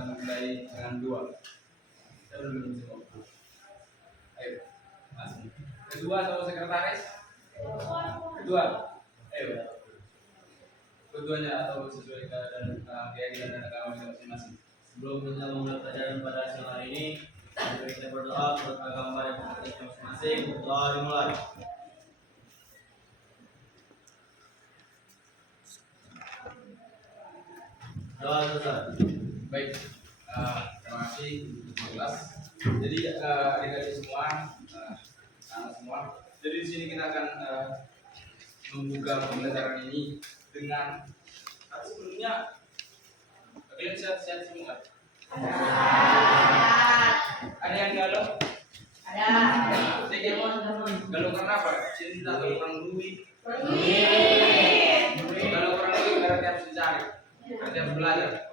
kita mulai dengan dua. Kita dulu semua. Ayo, langsung. Kedua atau sekretaris? Kedua. Ayo. Keduanya atau sesuai dan keyakinan dan agama kita masing-masing. Sebelum kita memulai pelajaran pada siang hari ini, mari kita berdoa menurut agama dan kita masing-masing. Doa dimulai. Doa selesai. Baik, terima kasih jelas. Jadi adik-adik semua, anak semua. Jadi di sini kita akan membuka pembelajaran ini dengan sebelumnya kalian sehat-sehat semua. Ada yang galau? Ada. Galau karena apa? Cinta, galau kurang duit. Galau kurang duit berarti harus dicari. Berarti harus belajar.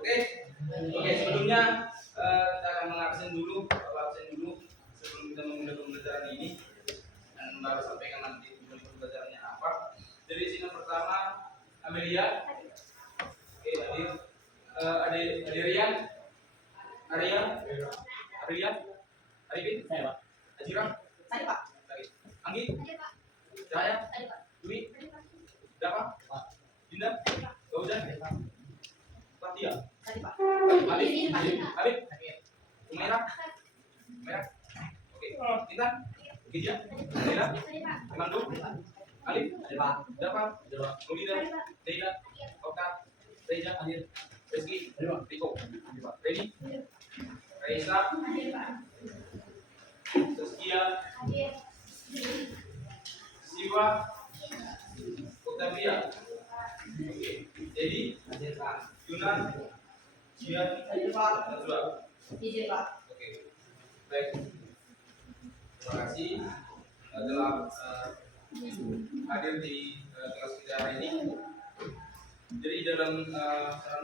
Oke, sebelumnya kita akan mengabsen dulu, sebelum kita memulai pembelajaran ini dan baru sampaikan nanti pembelajarannya apa. Dari sini pertama Amelia, oke, ada Rian, Arya, Arifin, Saya, Pak. Ajira, Saya, Pak. Anggi, Ada, Pak. Cahaya, Ada, Pak. Dwi, Ada, Pak. Dapa, Pak. Dinda, Fauzan, Fatia, Ada, Pak. Alif, Umairah, oke, Intan, Gija, Dela, Ada, Pak. Mandu, Alif, Ada, Pak. Dapa, Ada, Pak. Nurida, Ada, Pak. Deila, Okta, Reja, Hadir. Rizky, Ada, Pak. Riko, Reni, Raisa, Ada, Pak. Saskia, Ada. Siwa, Octavia, oke, Dedi, Hadir, Pak. Yunan, Jian, Najwa, Izin, Pak. oke, baik, terima kasih telah hadir di kelas kita hari ini. Jadi dalam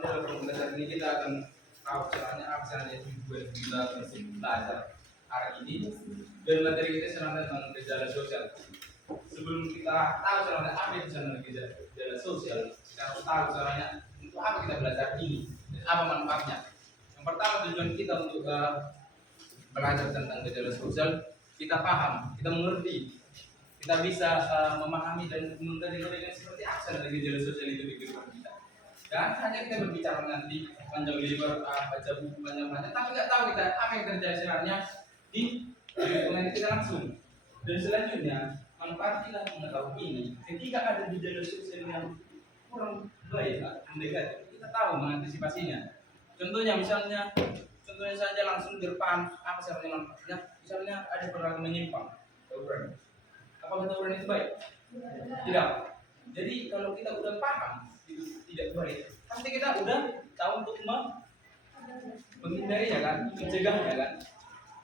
pembelajaran ini kita akan tahu caranya juga kita belajar hari ini, dan materi kita sebenarnya tentang gejala sosial. Sebelum kita tahu caranya apa itu gejala sosial, kita harus tahu caranya untuk apa kita belajar ini dan apa manfaatnya. Yang pertama, tujuan kita untuk belajar tentang gejala sosial, kita paham, kita mengerti, kita bisa memahami dan mengerti seperti apa dari gejala sosial itu di kehidupan kita. Dan hanya kita berbicara nanti panjang lebar, baca buku banyak-banyak, tapi nggak tahu kita apa yang terjadi sebenarnya di lingkungan kita langsung. Dan selanjutnya, manfaat kita mengetahui ini ketika ada gejala sosial yang kurang baik, negatif, kita tahu mengantisipasinya. Contohnya saja langsung berpaham apa sebenarnya manfaatnya. Misalnya ada perilaku menyimpang, tawuran. Apakah tawuran itu baik? Tidak. Jadi kalau kita udah paham itu tidak baik, pasti kita udah tahu untuk menghindarinya kan, mencegahnya kan.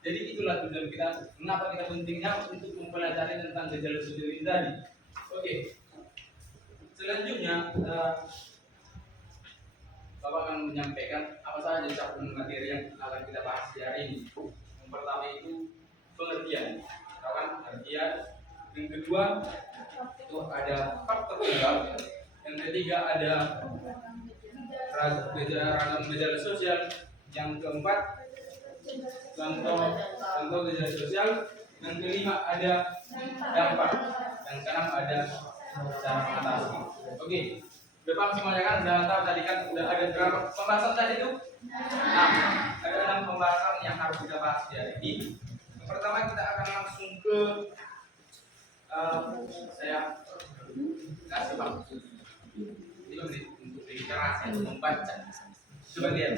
Jadi itulah tujuan kita. Mengapa kita pentingnya untuk mempelajari tentang gejala sosial ini tadi. Oke. Selanjutnya Bapak akan menyampaikan apa saja cakupan materi yang akan kita bahas di hari ini. Yang pertama itu pengertian, tahu kan pengertian. Yang kedua itu ada faktor tunggal. Yang ketiga ada ragam gejala sosial. Yang keempat contoh gejala sosial. Yang kelima ada dampak. Yang keenam ada cara mengatasi. Oke. Bapak semuanya kan sudah tahu tadi kan udah ada berapa pembahasan tadi itu? Ada 6 pembahasan yang harus kita bahas di hari ini. Yang pertama kita akan langsung ke saya kasih bang. Ini untuk literasi untuk membaca. Coba lihat,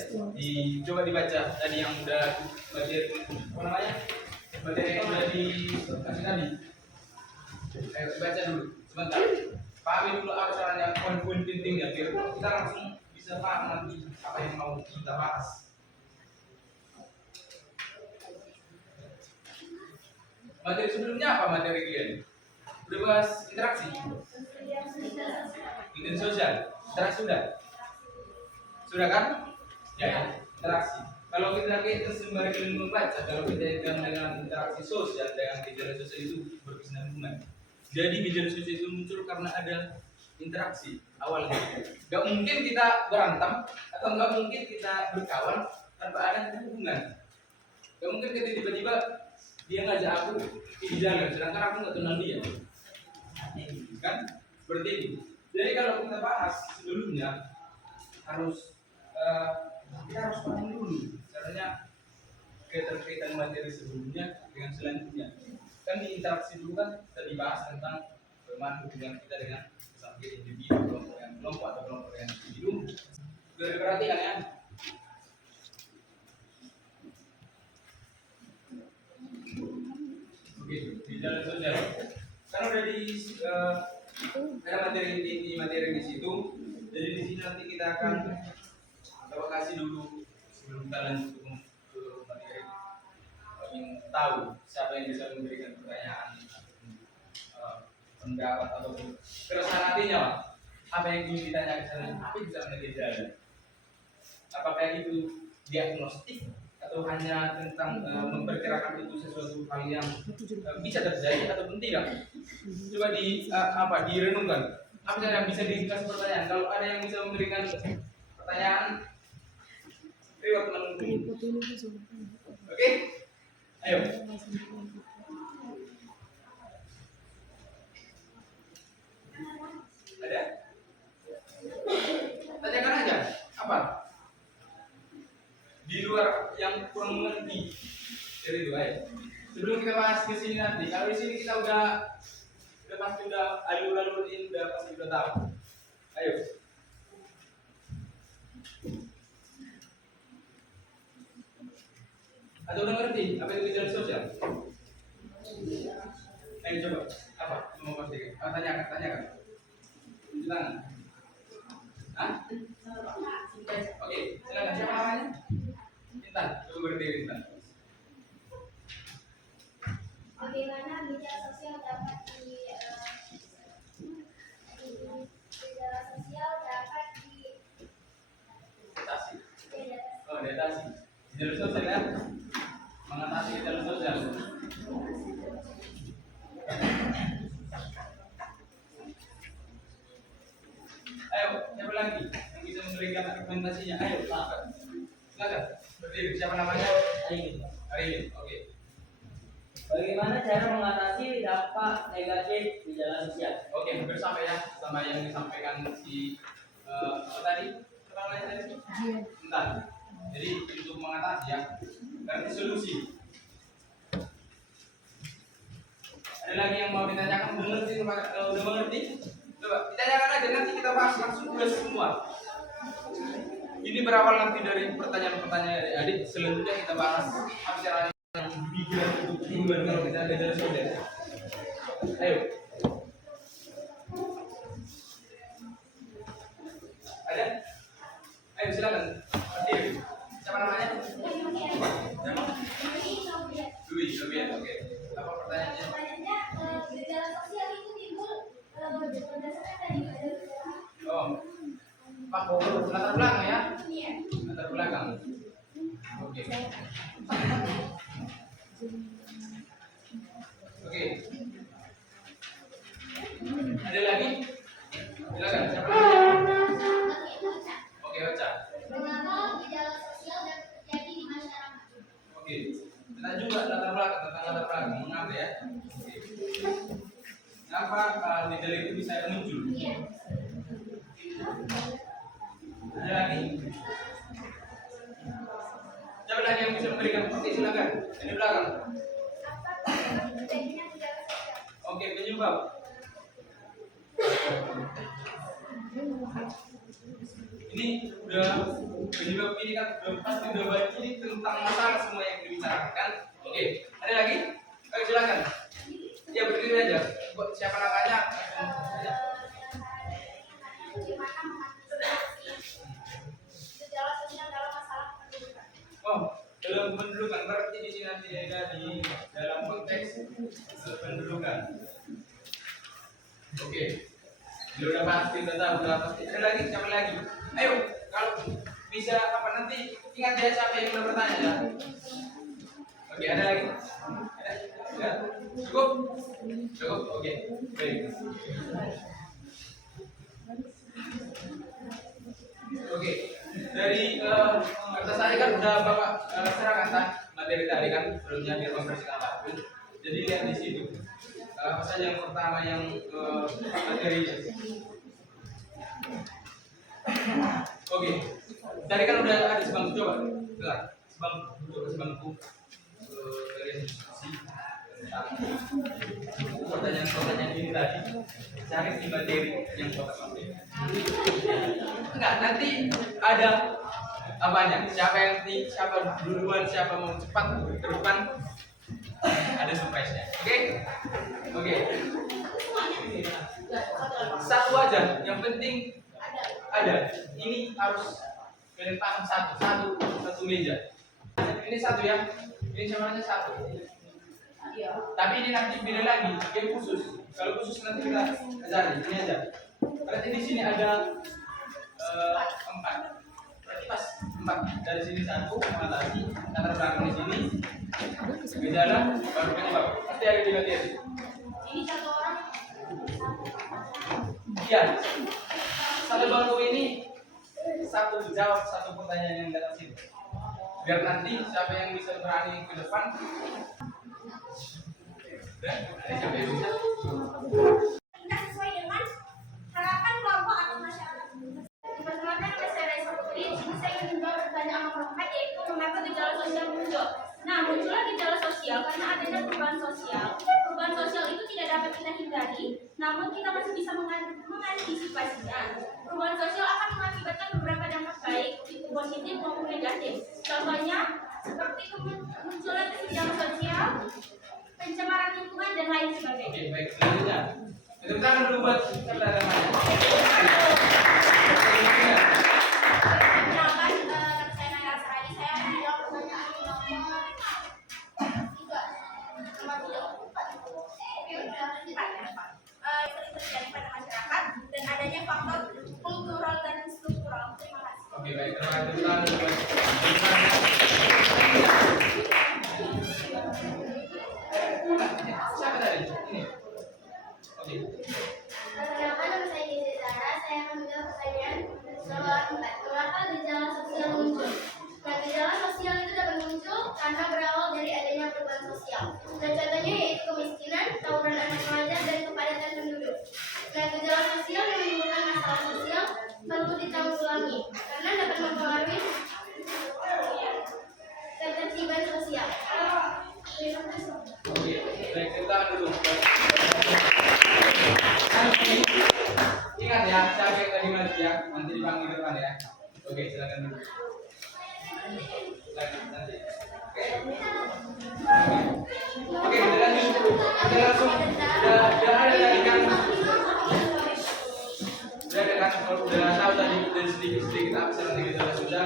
coba dibaca tadi yang udah materi apa namanya? Materi yang udah dikasih tadi. Ayo baca dulu sebentar. Pahami dulu apa caranya, poin-poin pentingnya biar kita langsung bisa paham nanti apa yang mau kita bahas. Materi sebelumnya apa materi kalian? Udah bahas interaksi, interaksi sosial, interaksi sudah kan? Ya, interaksi. Kalau kita sembari kalian membaca, kalau kita dengan interaksi sosial dengan gejala sosial itu berkesinambungan. Jadi gejala sosial itu muncul karena ada interaksi awalnya. Gak mungkin kita berantem atau gak mungkin kita berkawan tanpa ada hubungan. Gak mungkin ketika tiba-tiba dia ngajak aku di jalan, sedangkan aku nggak kenal dia, kan? Seperti itu. Jadi kalau kita bahas sebelumnya harus kita harus paham dulu caranya keterkaitan materi sebelumnya dengan selanjutnya. Kan di interaksi dulu kan kita dibahas tentang bagaimana hubungan kita dengan sesama individu, kelompok yang kelompok atau kelompok yang individu. Sudah diperhatikan ya. Oke, di dalam sosial kan udah ada materi di situ. Jadi di sini nanti kita akan coba kasih dulu sebelum kita lanjut ke materi, ingin tahu siapa yang bisa memberikan pertanyaan, pendapat ataupun keresahan hatinya, Pak. Apa yang ingin ditanyakan, apa yang bisa menjadi jalan? Apakah itu diagnostik atau hanya tentang memperkirakan itu sesuatu hal yang bisa terjadi ataupun tidak? Coba direnungkan. Apa yang bisa dikasih pertanyaan? Kalau ada yang bisa memberikan pertanyaan, riwayat menunggu. Oke? Ayo. Ada? Tanyakan aja. Apa? Di luar yang kurang mengerti dari itu, ayo. Sebelum kita bahas ke sini nanti, kalau di sini kita udah pasti udah alur ini udah pasti udah tahu. Ayo. Atau udah ngerti apa itu kegiatan sosial? Ayo coba. Apa? Mau pastikan? Tanyakan. Silakan. Hah? Oke, silakan. Siapa namanya? Intan. Coba berdiri Intan. Bagaimana media sosial dapat Detasi. Oh, detasi. Jalur sosial ya? Mengatasi jalur sosial. Ayo, siapa lagi yang bisa memberikan argumentasinya? Ayo, silakan. Berdiri. Siapa namanya? Arini. Oke. Bagaimana cara mengatasi dampak negatif di jalan sosial? Oke, hampir sampai ya sama yang disampaikan si apa tadi? Apa namanya tadi? Bentar. Jadi untuk mengatasi ya, berarti solusi. Ada lagi yang mau ditanyakan? Mengerti? Udah mengerti? Coba ditanyakan aja, nanti kita bahas langsung udah semua. Ini berawal nanti dari pertanyaan-pertanyaan adik. Selanjutnya kita bahas apa caranya yang pikiran untuk timbul kalau kita ada jalan sosial. Ayo. Ada? Ayo silakan. Berdiri. Siapa namanya? Siapa? Dwi. Oke. Apa pertanyaannya? gejala sosial itu timbul berdasarkan dari Oh. Pak, latar belakang ya? Iya. Latar belakang. Oke. Oke. Ada lagi? Silakan. Siapa namanya? Oke, baca. Mengapa gejala sosial dapat terjadi di masyarakat? Oke. Kita juga latar belakang tentang latar belakang. Mengapa ya? Oke. Kenapa gejala itu bisa muncul? Iya. Ada lagi? Siapa lagi yang bisa memberikan? Oke, silakan. Ini belakang. Apa penyebab terjadinya gejala sosial? Oke, penyebab. Ini udah penyebab ini kan pasti udah banyak ini tentang masalah semua yang dibicarakan. Oke, ada lagi? Ayo silakan. Ya berdiri aja. Siapa namanya? Bagaimana mengantisipasi gejala sosial dalam masalah pendidikan? Oh, dalam pendudukan berarti di sini nanti ada di dalam konteks pendudukan. Oke. Dia udah pasti, udah pasti. Ada lagi? Siapa lagi? Ayo, kalau bisa apa nanti ingat ya siapa yang udah bertanya ya. Oke, ada lagi? Ada? Ya? Cukup? Oke. Baik. Oke. Dari kertas tadi kan udah Bapak serahkan kan materi tadi kan sebelumnya biar membersihkan waktu. Jadi lihat di situ. Apa saja yang pertama yang materinya. Oke. Tadi kan udah ada sebangku coba. Dengar. Sebangku dari diskusi. Pertanyaan ini tadi cari di materi yang Bapak ambil. Enggak, nanti ada apanya? Siapa duluan, siapa mau cepat ke depan, ada surprise-nya. Oke. Satu aja, yang penting ada. Ini harus kalian paham satu meja. Ini satu ya. Ini samanya satu. Tapi ini nanti beda lagi, game khusus. Kalau khusus nanti kita ajarin, ini aja. Berarti di sini ada 4. Berarti pas 4. Dari sini 1 mengatasi, latar belakang di sini. Gejala baru penyebab. Pasti ada di materi. Ini satu orang. Iya. Satu bangku ini jawab satu pertanyaan yang datang sini. Biar nanti siapa yang bisa berani ke depan. Siapa yang bisa? Tidak sesuai dengan harapan kelompok atau masyarakat. Perkenalkan nama saya Raisa Putri. Saya ingin menjawab pertanyaan nomor 4 yaitu mengapa gejala sosial muncul. Nah, muncullah gejala sosial karena adanya perubahan sosial. Perubahan sosial itu tidak dapat kita hindari, namun kita masih bisa mengantisipasinya. Perubahan sosial akan mengakibatkan beberapa dampak baik, itu positif maupun negatif. Contohnya seperti munculnya gejala sosial, pencemaran lingkungan dan lain sebagainya. Oke, baik. Selanjutnya, tepuk tangan dulu buat keberadaannya. Perkenalkan, nama saya Naira Saradi. Saya akan menjawab pertanyaan nomor 3. Terjadi pada masyarakat dan adanya faktor kultural dan struktural. Terima kasih. Oke, baik. Terima kasih. Tepuk tangan dulu buat siapa tadi? Ini. Oke. Perkenalkan, nama saya Gizi Zara. Saya akan menjawab pertanyaan nomor 4. Mengapa gejala sosial muncul? Nah, gejala sosial itu dapat muncul karena berawal dari adanya perubahan sosial. Nah, contohnya yaitu kemiskinan, tawuran anak remaja, dan kepadatan penduduk. Nah, gejala sosial yang menimbulkan masalah sosial perlu ditanggulangi karena dapat mempengaruhi ketertiban sosial. Terima kasih. Oke, baik. Tepuk tangan dulu. Ingat ya, siapa yang tadi maju ya, nanti dipanggil ke depan ya. Oke, silakan dulu. Silakan nanti. Oke, kita lanjut. Kita langsung. Udah ada tadi kan? Udah tahu tadi dari sedikit apa sih nanti kita sudah.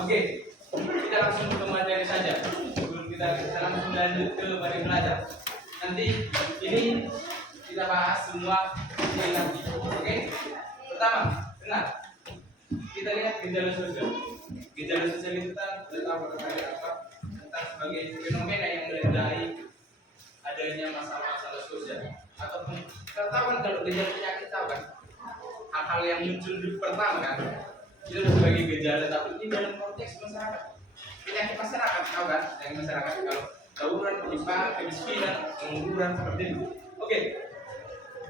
Oke, kita langsung ke materi saja. Sebelum kita langsung lanjut ke materi belajar. Nanti ini kita bahas semua ini nanti. Oke? Pertama, dengar. Kita lihat gejala sosial. Gejala sosial itu kita tahu apa? Tentang sebagai fenomena yang menandai adanya masalah-masalah sosial. Ataupun kita tahu kan kalau gejala penyakit tahu kan hal-hal yang muncul di pertama kan itu sebagai gejala, tapi ini dalam konteks masyarakat. Penyakit masyarakat tahu kan? Yang masyarakat kalau tawuran, penyimpangan, kemiskinan, pengangguran seperti itu. Oke.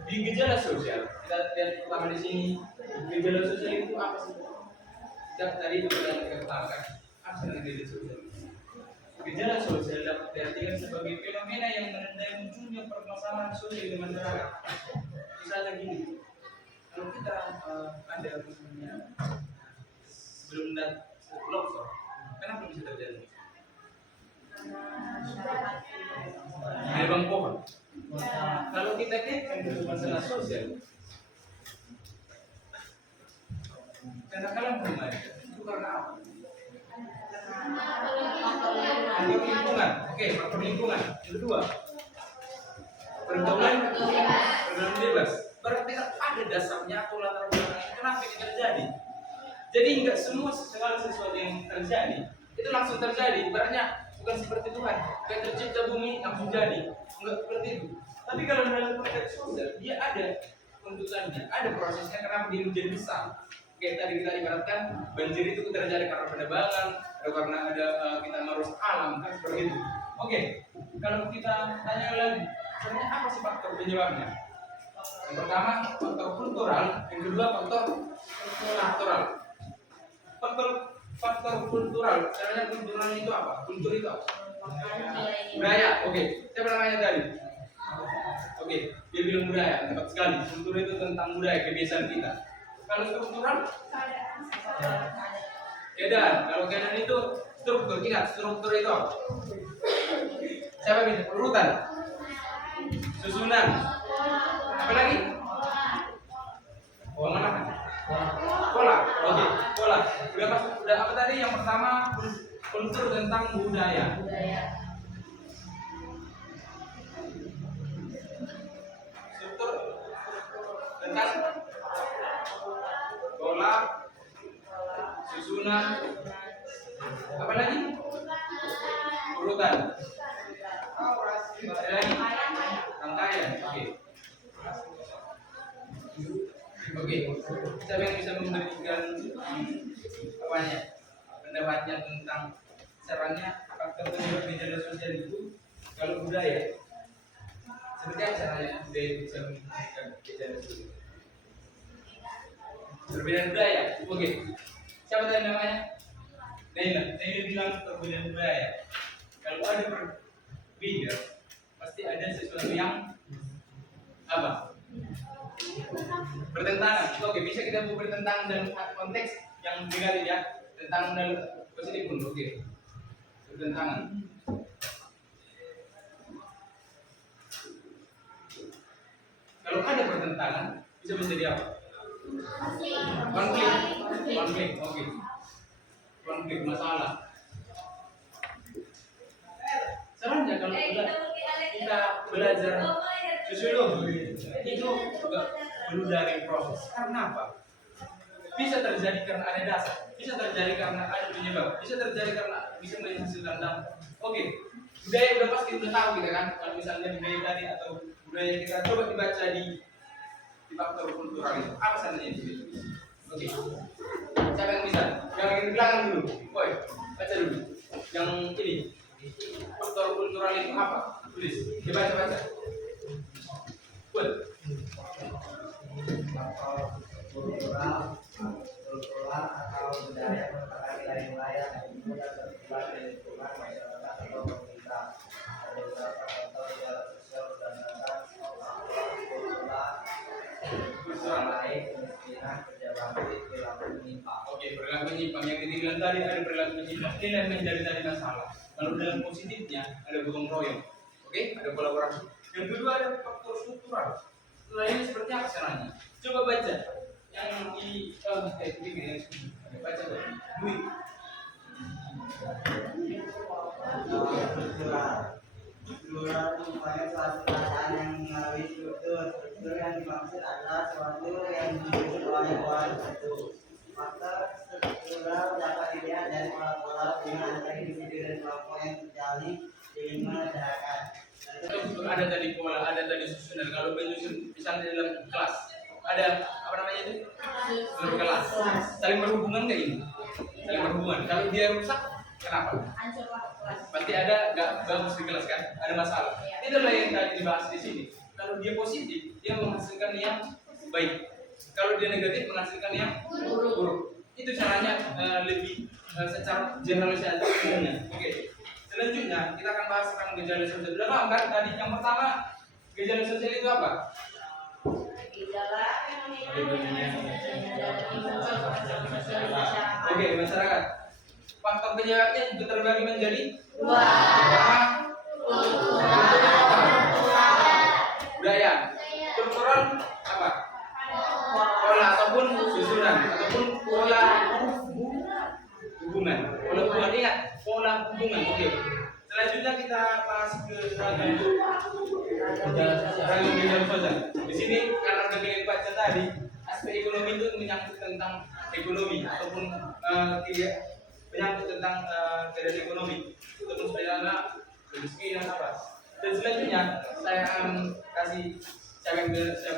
Di gejala sosial kita lihat pertama di sini. Gejala sosial itu apa sih? Kita tadi sudah ketahukan apa sih gejala sosial? Gejala sosial dapat diartikan sebagai fenomena yang menandai munculnya permasalahan sosial di masyarakat. Misalnya gini, kalau kita ada misalnya sebelum longsor, kenapa bisa terjadi? Ada bang pohon. Kalau kita kaitkan dengan masalah sosial, karena kalian kemarin itu karena apa? Faktor lingkungan. Oke, faktor lingkungan. Yang kedua, pergaulan bebas. Berarti ada dasarnya atau latar belakangnya kenapa ini terjadi. Jadi enggak semua segala sesuatu yang terjadi itu langsung terjadi. Ibaratnya bukan seperti Tuhan, kayak tercipta bumi langsung jadi. Enggak seperti itu. Tapi kalau dalam konteks sosial, dia ada tuntutannya, ada prosesnya kenapa dia menjadi besar. Oke, tadi kita ibaratkan banjir itu terjadi karena penebangan atau karena ada kita merusak alam kan seperti itu. Oke, kalau kita tanya lagi, sebenarnya apa sih faktor penyebabnya? Yang pertama faktor kultural, yang kedua faktor struktural. Faktor kultural, caranya kultural itu apa? Kultur itu apa? Budaya. Oke, siapa namanya tadi? Oke, dia bilang budaya, tepat sekali. Kultur itu tentang budaya, kebiasaan kita. Kalau struktural, keadaan. Kalau keadaan itu struktur. Ingat, struktur itu apa? Siapa bisa? Urutan, susunan. Apa lagi? Oh, mana? Pola. Oke, pola. Udah apa tadi? Yang pertama kultur tentang budaya. Struktur tentang pola, susunan. Apa lagi? Urutan. Ada lagi? Rangkaian. Oke, siapa yang bisa memberikan pendapatnya tentang caranya faktor penyebab gejala sosial itu kalau budaya? Seperti apa caranya budaya bisa memberikan gejala sosial? Perbedaan budaya. Oke, siapa tadi namanya? Naila bilang perbedaan budaya. Kalau ada berbeda, pasti ada sesuatu yang apa? Bertentangan. Oke, bisa kita buat bertentangan dalam konteks yang negatif ya. Tentang dalam positif pun. Oke. Bertentangan. Kalau ada pertentangan, bisa menjadi apa? Konflik. Oke. Konflik masalah. Sebenarnya kalau kita belajar sosiologi itu juga perlu dari proses. Karena apa? Bisa terjadi karena ada dasar, bisa terjadi karena ada penyebab, bisa terjadi karena bisa menghasilkan dampak. Oke, budaya udah pasti udah tahu kita kan. Kalau misalnya budaya tadi atau budaya kita coba dibaca di faktor kultural itu apa sebenarnya itu? Oke, siapa yang bisa? Yang di belakang dulu, boy, baca dulu. Yang ini faktor kultural itu apa? Tulis, dibaca. Buat. Kultural atau budaya merupakan wilayah-wilayah yang mudah tersebar di lingkungan masyarakat atau komunitas. Ada beberapa contoh gejala sosial berdasarkan kultural lain, kemiskinan, kerja bakti, perilaku menyimpang. Oke, perilaku menyimpang yang dibilang tadi ada perilaku menyimpang. Ini yang menjadi tadi masalah. Kalau dalam positifnya ada gotong royong, oke, ada kolaborasi. Yang kedua ada faktor struktural. Struktural ini seperti apa caranya? Coba baca yang di baca tuh. Duit. Struktural merupakan suatu perasaan yang mengalami struktur. Struktur yang dimaksud adalah suatu yang disusun oleh pola tertentu. Faktor struktural dapat dilihat dari pola-pola hubungan antara individu dan kelompok yang terjalin di lingkungan masyarakat. Ada tadi pola, ada tadi susunan. Kalau menyusun misalnya dalam kelas, ada apa namanya itu? Dalam kelas. Saling berhubungan nggak ini? Saling berhubungan. Kalau dia rusak, kenapa? Pasti ada nggak bagus di kelas kan? Ada masalah. Itulah yang tadi dibahas di sini. Kalau dia positif, dia menghasilkan yang baik. Kalau dia negatif, menghasilkan yang buruk. Itu caranya lebih secara generalisasi umumnya. Oke. Selanjutnya kita akan bahas tentang gejala sosial. Sudah paham kan tadi? Yang pertama, gejala sosial itu apa? Oke, masyarakat. Faktor penyebabnya juga terbagi menjadi dua. Budaya. Struktural apa? Pola ataupun susunan ataupun pola hubungan. Pola hubungan, ingat pola hubungan. Oke. Selanjutnya kita bahas ke ragam gejala sosial. Di sini karena udah kalian baca tadi, aspek ekonomi itu menyangkut tentang ekonomi ataupun menyangkut tentang keadaan ekonomi ataupun sosialnya, kemiskinan apa. Dan selanjutnya saya kasih saya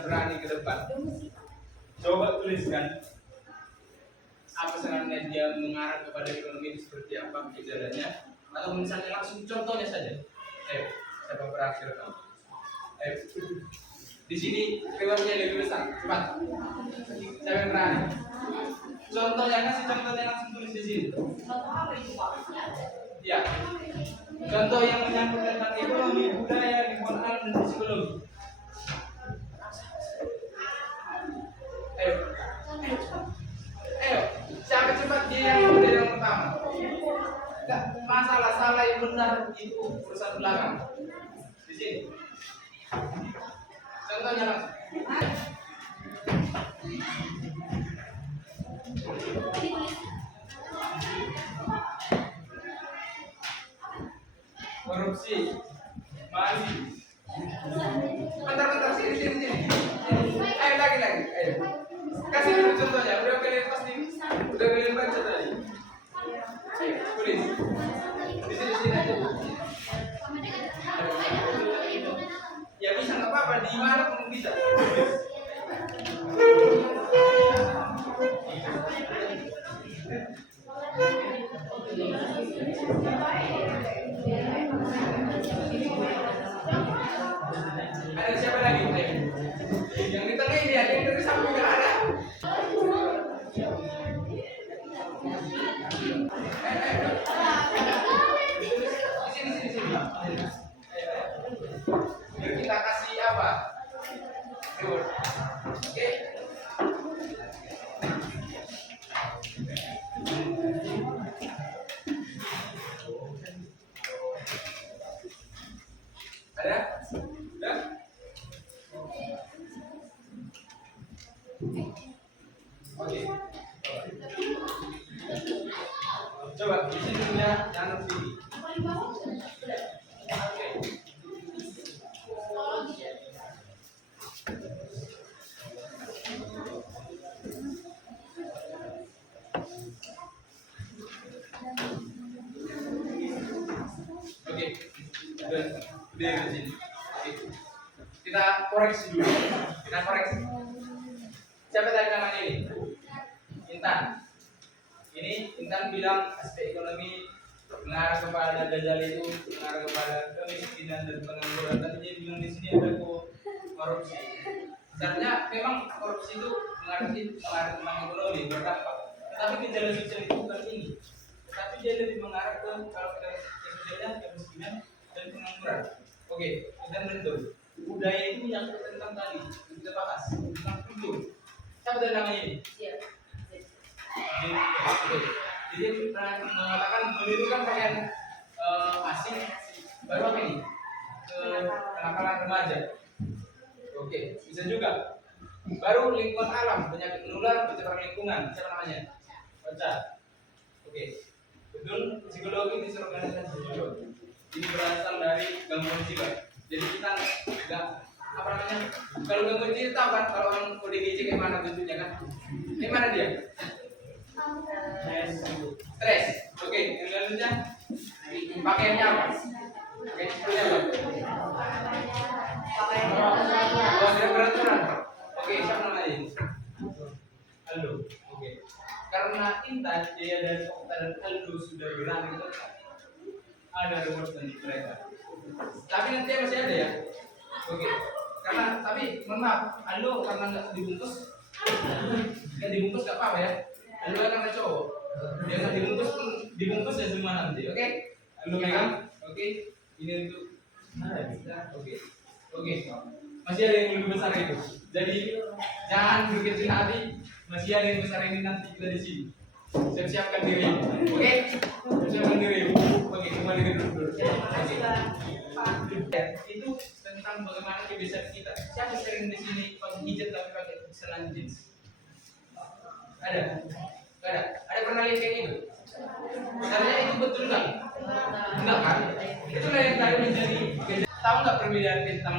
berani ke depan. Coba tuliskan apa sebenarnya dia mengarah kepada ekonomi itu seperti apa gejalanya, atau misalnya langsung contohnya saja. Ayo, siapa berakhir kamu? Ayo. Di sini rewardnya lebih besar. Cepat. Siapa yang berani? Contohnya, kasih contohnya langsung tulis di sini. Contoh apa itu Pak? Ya. Contoh yang menyangkut tentang ekonomi, budaya, lingkungan alam dan psikologi. Ayo. Ayo. Siapa cepat dia yang udah yang pertama? Enggak masalah salah yang benar itu urusan belakang. Di sini. Contohnya langsung. Korupsi, mali. Bentar, sini. Ayo lagi. Ayo. Kasih dulu contohnya. Udah kalian pasti, udah kalian baca tadi. Ayo, tulis. Di sini aja. Ya bisa nggak apa-apa, di mana pun bisa. Ada siapa lagi? Yang di tengah ini ada, yang dari samping nggak ada. Sini. Biar kita kasih apa? Reward. Oke. Ada? Udah? Oke. Coba di sini ya, jangan sini. Oke. Oke, udah di sini. Oke. Kita koreksi dulu. Siapa tadi namanya ini? Intan. Ini Intan bilang aspek ekonomi mengarah kepada Ghazali itu mengarah kepada kemiskinan dan pengangguran. Tapi dia bilang di sini ada korupsi. Sebenarnya memang korupsi itu mengarah tentang ekonomi berdampak. Tetapi gejala sosial itu bukan ini. Tapi dia lebih mengarah ke kalau kita sosialnya kemiskinan dan pengangguran. Oke, kita bentuk budaya itu menyangkut tentang tadi kita bahas tentang kultur. Siapa tadi namanya ini? Jadi mengatakan menirukan pakaian asing baru apa ini? Kenakalan remaja. Oke, bisa juga. Baru lingkungan alam, penyakit menular, pencemaran lingkungan. Siapa namanya? Baca. Oke. Betul, psikologi disorganisasi juga. Ini berasal dari gangguan jiwa. Jadi kita enggak apa namanya? Kalau gangguan jiwa tahu kan kalau orang ODGJ kayak mana bentuknya kan? Kayak mana dia? Stres. Oke, yang selanjutnya pakaiannya apa? Oke, seperti apa? Oh, tidak beraturan. Oke, siapa namanya? Aldo. Oke. Karena Intan dia dari Okta dan Aldo sudah bilang itu ada reward dari mereka. Tapi nanti masih ada ya. Oke. Karena tapi mohon maaf, Aldo karena nggak dibungkus nggak apa-apa ya. Aldo kan cowok. Dia nggak dibungkus ya semua nanti. Oke. Aldo megang. Oke. Ini untuk Oke. Masih ada yang lebih besar itu. Jadi jangan berkecil hati. Masih ada yang besar ini nanti kita di sini. Siapkan diri. Oke. Siapkan diri. Oke, kembali ke dulu. Itu tentang bagaimana kebiasaan kita. Siapa sering di sini pakai hijab tapi pakai celana jeans? Ada? Ada pernah lihat kayak gitu? Sebenarnya itu betul nggak? Enggak kan? Itulah yang tadi menjadi. Tahu nggak perbedaan tentang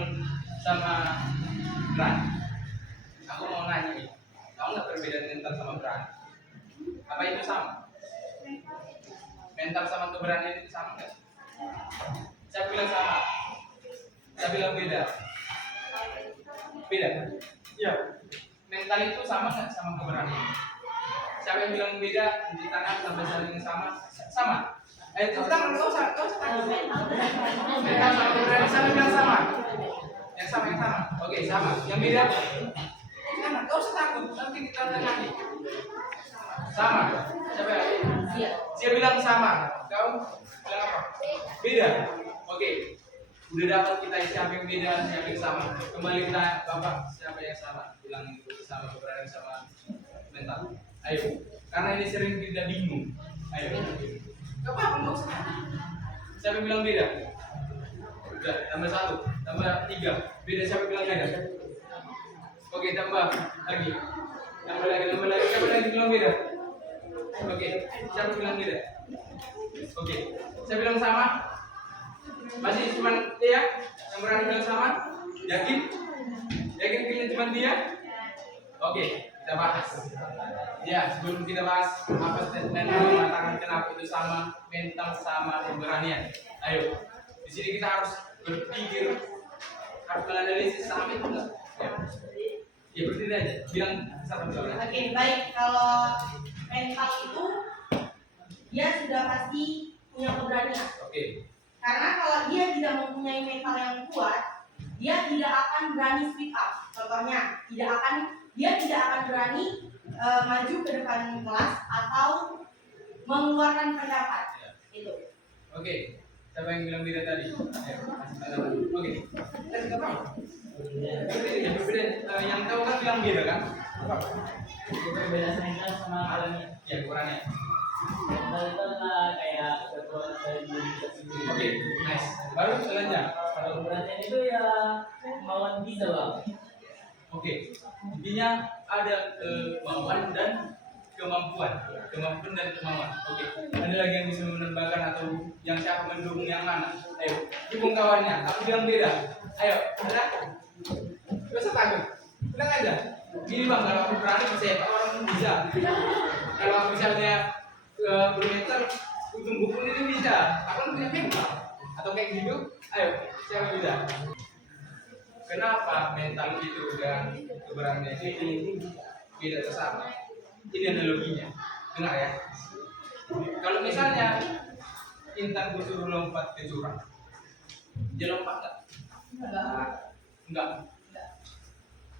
sama brand? Aku mau nanya nih. Tahu nggak perbedaan mental sama brand? Apa itu sama? Mental sama keberanian itu sama nggak? Saya bilang sama. Saya bilang beda. Beda? Iya. Mental itu sama nggak sama keberanian? Siapa yang bilang beda, cuci tangan sampai saling sama. Sama. Cuci tangan nggak usah takut. Mental sama keberanian sama bilang sama. Yang sama. Oke, sama. Yang beda. Jangan, nggak usah takut. Nanti kita tengah. Sama. Siapa ya? Dia bilang sama. Kau bilang apa? Beda. Oke. Udah dapat kita siapa yang beda, siapa yang sama. Kembali tanya Bapak, siapa yang sama? Bilang itu sama keberanian sama mental. Ayo. Karena ini sering kita bingung. Ayo. Gak apa-apa, nggak usah. Siapa yang bilang beda? Udah, tambah 1, tambah 3. Beda, siapa yang bilang beda? Oke, tambah lagi. Tambah lagi. Siapa lagi bilang beda? Oke, siapa bilang beda? Oke, saya bilang sama. Masih cuma dia yang berani bilang sama? Yakin? Yakin pilih cuma dia? Oke, kita bahas. Ya, sebelum kita bahas apa statement yang mengatakan kenapa itu sama, mental sama keberanian. Ayo, di sini kita harus berpikir, harus menganalisis sama itu enggak? Ya berdiri aja, bilang sama dulu. Oke, baik. Kalau mental itu dia sudah pasti punya keberanian. Oke. Karena kalau dia tidak mempunyai mental yang kuat, dia tidak akan berani speak up. Contohnya, dia tidak akan berani maju ke depan kelas atau mengeluarkan pendapat. Itu. Oke. Siapa yang bilang beda tadi? Oke. Kita sudah tahu. Berbeda. Yang tahu kan bilang beda kan? Apa? Beda mental sama alamiah. Ya, kurangnya. Mental itu adalah kayak kekuatan dari diri kita sendiri. Oke, nice. Baru selanjutnya. Kalau keberanian itu ya kemauan bisa bang. Oke. Intinya ada kemauan dan kemampuan dan kemauan. Oke. Ada lagi yang bisa menembakkan atau yang siapa mendukung yang mana? Ayo, dukung kawannya. Aku bilang beda. Ayo, ada? Gak usah takut. Bilang aja. Gini bang, kalau aku berani bisa orang bisa. Kalau aku misalnya bermeter, ujung buku ini bisa. Aku kan punya mental. Atau kayak gitu. Ayo, siapa bisa? Kenapa mental itu dan keberanian ini beda atau sama? Ini analoginya. Dengar ya. Kalau misalnya Intan gue suruh lompat ke jurang, dia lompat nggak? Enggak.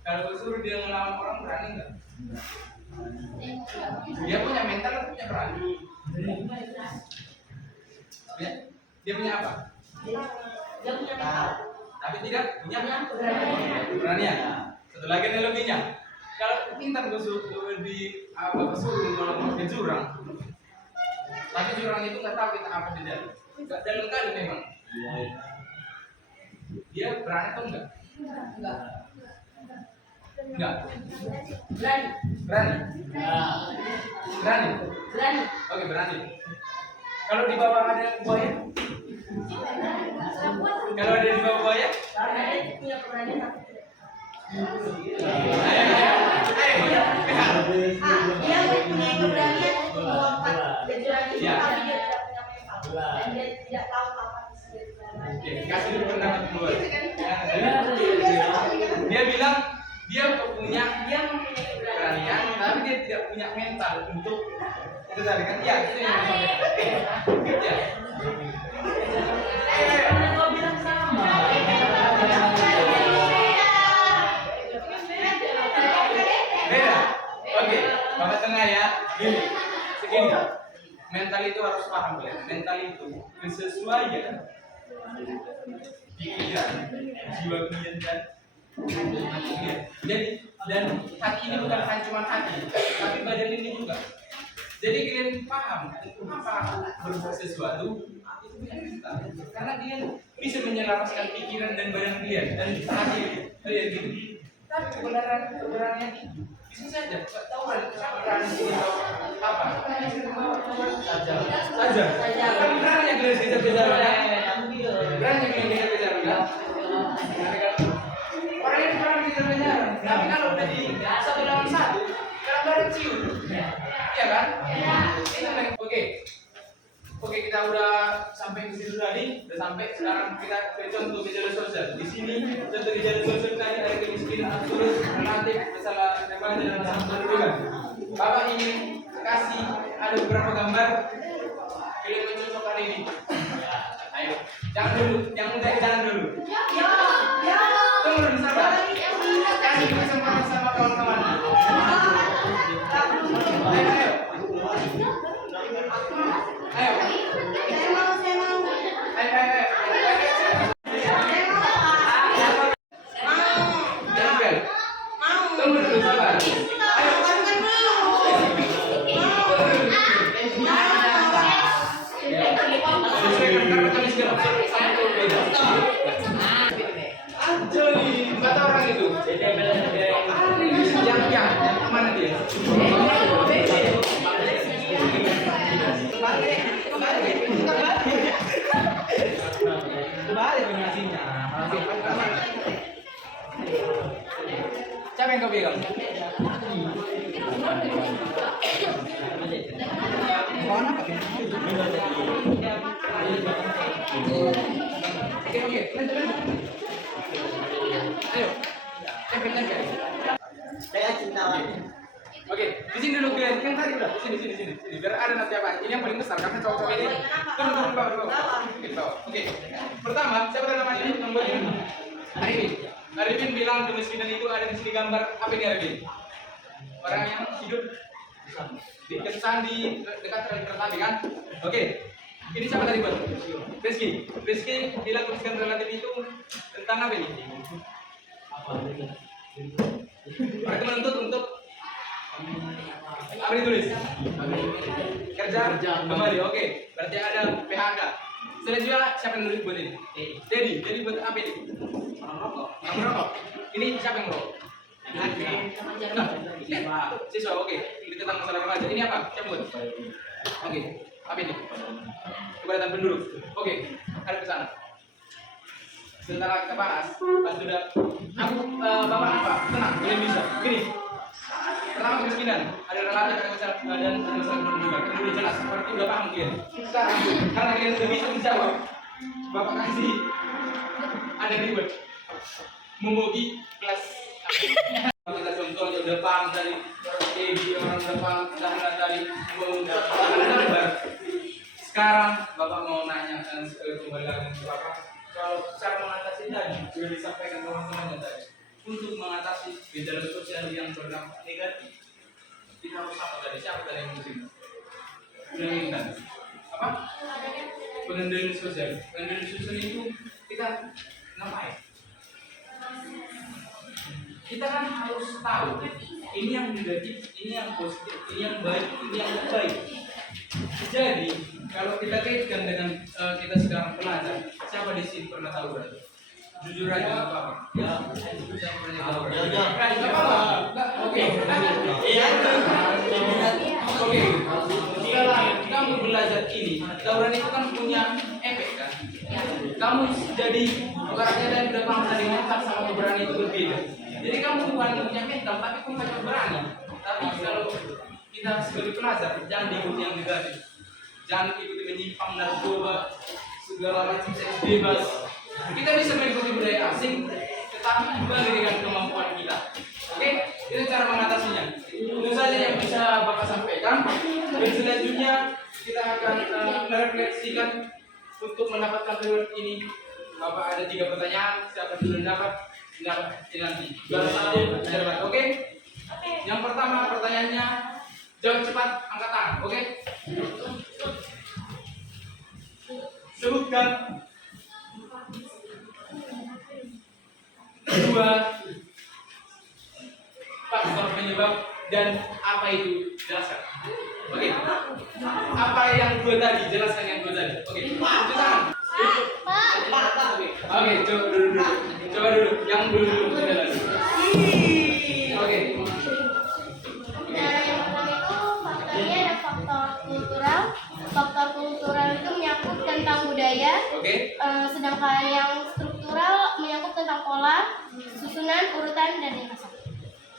Kalau gue suruh dia ngelawan orang, berani nggak? Dia punya mental atau punya berani? Dia punya apa? Dia punya mental. Tapi tidak punya keberanian. Satu lagi analoginya. Kalau Intan gue suruh melompat ke jurang, tapi jurang itu nggak tahu kita apa di dalam. Nggak dalam kali memang. Dia berani atau enggak? Enggak. Berani. Berani. Oke, berani. Kalau di bawah ada buaya? Kalau ada di bawah buaya? Karena dia punya keberanian tapi tidak. Ayo. Dia mempunyai keberanian untuk melompat ke jurang itu, Ya. tapi dia tidak punya mental dan dia tidak tahu kapan bisa. Oke, kasih dulu pendapat keluar. Dia bilang dia mempunyai keberanian, tapi dia tidak punya mental untuk itu tadi kan? Ya, itu yang disampaikan. Ya. Kau bilang sama. Beda. Oke, Bapak tengah ya. Segini. Mental itu harus paham ya. Mental itu kesesuaian pikiran, jiwa kalian dan hati kalian. Dan hati ini bukan hanya cuma hati, tapi badan ini juga. Jadi kalian paham apa berbuat sesuatu itu punya mental. Karena kalian bisa menyelaraskan pikiran dan badan kalian dan hati kalian gitu. Tapi keberanian itu bisa saja tahu siapa berani atau apa saja kan berani yang kalian bisa kejar berani yang kalian bisa kejar orang yang berani bisa kejar tapi kalau udah di 1 lawan 1 kadang-kadang cium iya kan oke kita udah sampai di situ tadi udah sampai sekarang kita ke contoh gejala sosial di sini contoh gejala sosial tadi ada kemiskinan absolut relatif masalah remaja dan masalah kedudukan Bapak ingin kasih ada beberapa gambar. Kalian mencocokkan ini. Ayo, jangan dulu, yang muda jangan dulu. Tunggu dulu, sabar. Kasih kesempatan sama kawan-kawan. Ayo. Ayo. Tunggu dulu, sabar. Anjay, kata orang itu. Yang kemana dia? Kembali mengasihnya. Siapa yang kau pegang? Oke, ayo, lagi. Saya cinta lagi. Oke, di sini dulu kalian. Yang tadi udah, di sini. Biar ada nanti apa? Ini yang paling besar karena cowok-cowok ini. Turun bawah. Oke. Pertama, siapa namanya? Nomor ini. Arifin. Arifin bilang kemiskinan itu ada di sini gambar. Apa ini Arifin? Orang yang hidup di kesan di dekat kereta api kan? Oke. Ini siapa tadi buat? Rizky bilang kemiskinan relatif itu tentang apa ini? Berarti menuntut untuk apa ditulis? Kerja kembali. Oke. Berarti ada PHK. Selanjutnya siapa yang nulis buat ini? Jadi buat apa ini? Orang merokok. Ini siapa yang merokok? Siswa. Oke. Ini tentang masalah remaja. Ini apa? Siapa buat? Oke. Apa ini? Kepadatan penduduk. Oke. Ada ke sana. Sementara kita bahas, pas sudah aku bapak apa? Tenang, kalian bisa. Gini. Pertama kemiskinan, ada relatif, ada masalah dan ada masalah pendidikan. Itu udah jelas, seperti udah paham kalian. Sekarang, karena kalian sudah bisa menjawab, bapak kasih ada ribet. Memogi kelas. Kita contoh yang depan dari orang depan dan dari sekarang bapak mau nanya kembali lagi ke bapak. Kalau cara mengatasi tadi sudah disampaikan teman-teman tadi, untuk mengatasi gejala sosial yang berdampak negatif, kita harus apa tadi? Siapa tadi yang mesti menginginkan apa? Pengendalian sosial. Pengendalian sosial itu kita ngapain? Kita kan harus tahu ini yang negatif, ini yang positif, ini yang baik, ini yang baik. Jadi kalau kita kaitkan dengan kita sekarang pelajar, siapa di sini pernah tahu berarti? Jujur aja nggak apa-apa. Ya, siapa pernah tahu? Nggak apa-apa. Oke. Oke. Sekarang kamu belajar ini, tawuran itu kan punya efek kan? Kamu jadi ibaratnya dari belakang tadi mental sama berani itu berbeda. Jadi kamu bukan punya mental, tapi kamu hanya berani. Tapi kalau kita sebagai pelajar jangan diikuti yang negatif, jangan ikuti menyimpang narkoba segala macam seks bebas. Kita bisa mengikuti budaya asing, tetapi kembali dengan kemampuan kita. Oke, itu cara mengatasinya. Itu saja yang bisa bapak sampaikan. Dan selanjutnya kita akan merefleksikan untuk mendapatkan reward ini. Bapak ada 3 pertanyaan, siapa dulu dapat nanti. Baru satu jawaban. Oke? Yang pertama pertanyaannya, jawab cepat, angkat tangan, oke? Sebutkan 2 faktor penyebab dan apa itu, jelaskan. Oke. Apa yang 2 tadi, jelaskan yang 2 tadi. Oke. Tangan. Oke, coba dulu. Yang dulu kita lagi. Oke. Yang pertama itu faktornya ada faktor kultural. Faktor kultural itu menyangkut tentang budaya. Oke. Sedangkan yang struktural menyangkut tentang pola, susunan, urutan, dan ringkasan.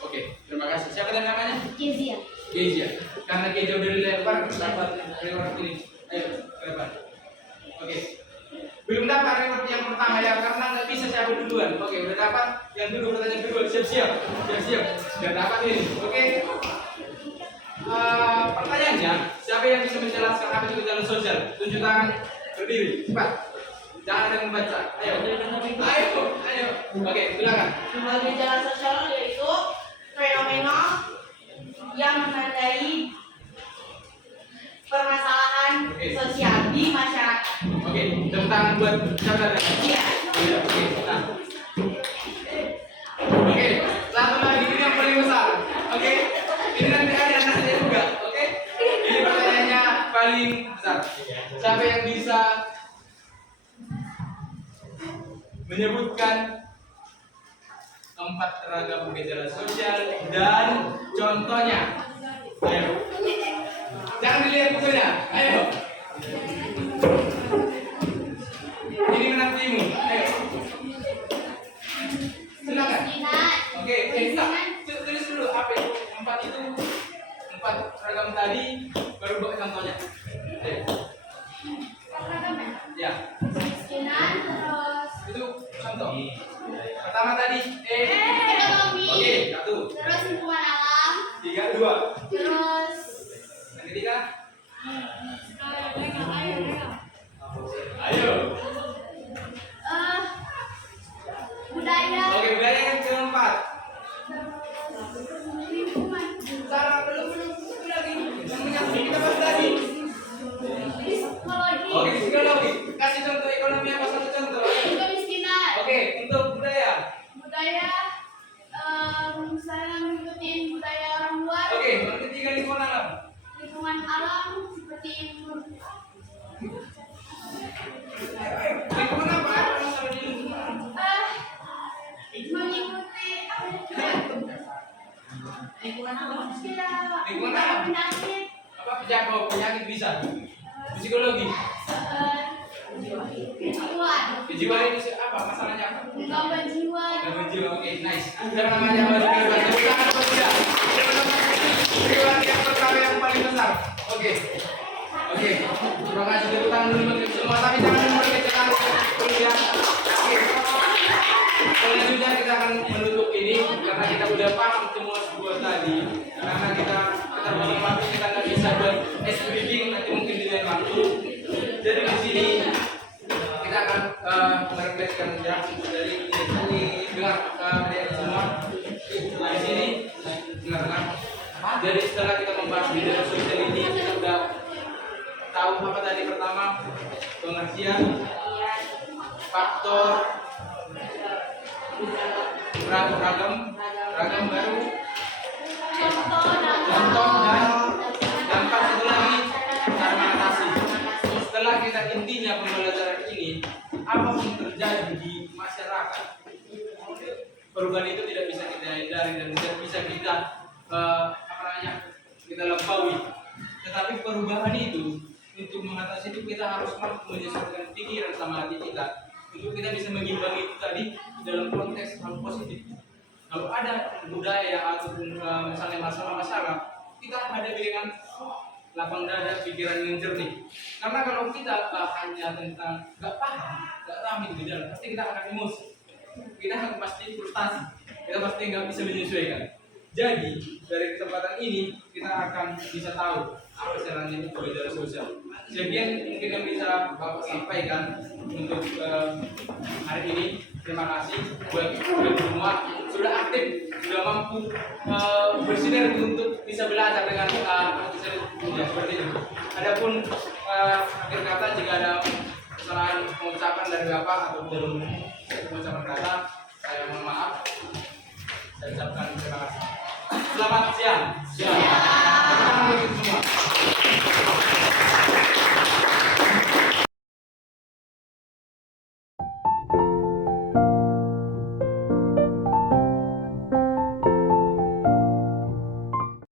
Oke, terima kasih. Siapa tadi namanya? Kezia. Kezia. Karena Kezia udah dilempar, dapat reward ini. Ayo, lebar. Oke. Belum dapat reward yang pertama ya, karena nggak bisa siapa duluan. Oke, udah dapat. Yang dulu pertanyaan kedua, siap-siap. Sudah dapat ini. Oke. Pertanyaan gejala sosial. Tunjuk tangan, berdiri, cepat. Jangan ada yang membaca. Ayo. Oke, silakan. Gejala sosial yaitu fenomena yang menandai permasalahan sosial di masyarakat. Oke, tepuk tangan buat siapa tadi? Iya. Oke, nah. Oke, satu lagi ini yang paling besar. Oke, ini nanti ada anaknya juga. Oke, ini pertanyaannya paling besar. Siapa yang bisa menyebutkan 4 ragam gejala sosial dan contohnya? Ayo. Jangan dilihat bukunya. Ayo. Ini menantimu. Ayo. Silakan. Oke, tulis dulu apa itu 4 ragam tadi, baru buat contohnya. Ayo. Ya. Kemiskinan, terus Itu contoh. Pertama tadi ekonomi, Oke, 1, terus lingkungan alam, 3, 2. terus Yang ketiga? ayo, Ayo. budaya, Oke, budaya yang keempat. lingkungan, Cara belum lagi. Yang menyatu kita bahas tadi. psikologi, Oke, psikologi. Kasih contoh ekonomi apa satu contoh? kemiskinan, Oke, untuk budaya. budaya, misalnya ngikutin budaya orang luar, Oke, yang ketiga lingkungan alam. lingkungan alam seperti Lingkungan apa? Masalah di lingkungan. mengikuti apa ya? Lingkungan apa? Lingkungan alam. penyakit, Penyakit bisa. Psikologi. kejiwaan, Kejiwaan itu apa? Masalahnya apa? gangguan jiwa, Gangguan jiwa. Oke, nice. Siapa namanya? Kejiwaan yang pertama yang paling besar. Oke. Oke. Terima kasih. Tepuk tangan dulu buat semua. Tapi jangan memperkecilkan dulu ya. Oke. Selanjutnya kita akan menutup ini karena kita udah paham semua sebuah tadi. Karena kita keterbatasan waktu kita nggak bisa buat briefing nanti mungkin di lain waktu. Jadi di sini kita akan merefleksikan jarak dari ini dengar adik semua di sini dengar. Jadi setelah kita membahas gejala sosial ini kita udah tahu apa tadi pertama pengertian, faktor, ragam baru, contoh dan dampak itu lagi cara mengatasi. Setelah kita intinya pembelajaran ini, apa yang terjadi di masyarakat, perubahan itu tidak bisa kita hindari dan tidak bisa kita kita lampaui. Tetapi perubahan itu untuk mengatasi itu kita harus mampu menyesuaikan pikiran sama hati kita untuk kita bisa mengimbangi itu tadi dalam konteks hal positif. Kalau ada budaya ataupun misalnya masalah-masalah, kita hadapi dengan lapang dada, pikiran yang jernih. Karena kalau kita hanya tentang nggak paham, nggak tahu itu gejala, pasti kita akan emosi, kita akan pasti frustasi, kita pasti nggak bisa menyesuaikan. Jadi dari kesempatan ini kita akan bisa tahu apa caranya itu gejala sosial. Sekian mungkin yang bisa Bapak sampaikan untuk hari ini. Terima kasih buat semua sudah aktif, sudah mampu bersinergi untuk bisa belajar dengan seperti itu. Adapun akhir kata jika ada kesalahan pengucapan dari Bapak atau belum pengucapan kata, saya mohon maaf. Saya ucapkan terima kasih. Selamat siang.